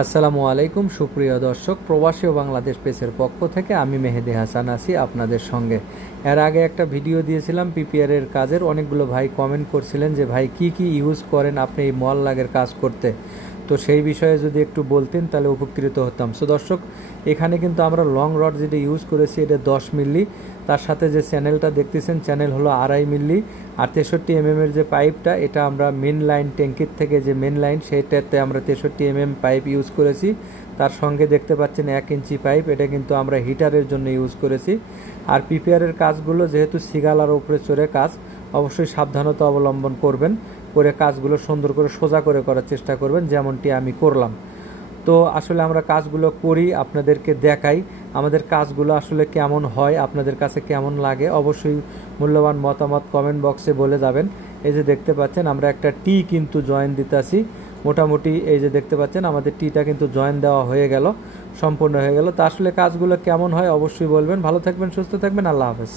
আসসালামু আলাইকুম সুপ্রিয় দর্শক, প্রবাসী ও বাংলাদেশ পেজের পক্ষ থেকে আমি মেহেদি হাসান আছি আপনাদের সঙ্গে। এর আগে একটা ভিডিও দিয়েছিলাম পিপিআর এর কাজের। অনেকগুলো ভাই কমেন্ট করছিলেন যে ভাই কি কি ইউজ করেন আপনি এই মল লাগের কাজ করতে, তো সেই বিষয়ে যদি একটু বলতেন তাহলে উপকৃত হতাম। সো দর্শক, এখানে কিন্তু আমরা লং রড যেটা ইউজ করেছি এটা 10 মিলি, তার সাথে যে চ্যানেলটা দেখতেছেন চ্যানেল হলো 2.5 মিলি, আর 63 এর যে পাইপটা এটা আমরা মেন লাইন ট্যাঙ্কির থেকে যে মেন লাইন সেইটাতে আমরা 63 পাইপ ইউজ করেছি। তার সঙ্গে দেখতে পাচ্ছেন 1 ইঞ্চি পাইপ, এটা কিন্তু আমরা হিটারের জন্য ইউজ করেছি। আর পিপিআরের কাজগুলো যেহেতু সিগালার উপরে চড়ে কাজ, অবশ্যই সাবধানতা অবলম্বন করবেন, করে কাজগুলো সুন্দর করে সোজা করে করার চেষ্টা করবেন, যেমনটি আমি করলাম। তো আসলে আমরা কাজগুলো করি, আপনাদেরকে দেখাই আমাদের কাজগুলো আসলে কেমন হয়, আপনাদের কাছে কেমন লাগে। অবশ্যই মূল্যবান মতামত কমেন্ট বক্সে বলে যাবেন। এই যে দেখতে পাচ্ছেন আমরা একটা টি কিন্তু জয়েন দিতেছি মোটামুটি। এই যে দেখতে পাচ্ছেন আমাদের টিটা কিন্তু জয়েন দেওয়া হয়ে গেল, সম্পূর্ণ হয়ে গেল। তা আসলে কাজগুলো কেমন হয় অবশ্যই বলবেন। ভালো থাকবেন, সুস্থ থাকবেন, আল্লাহ হাফেজ।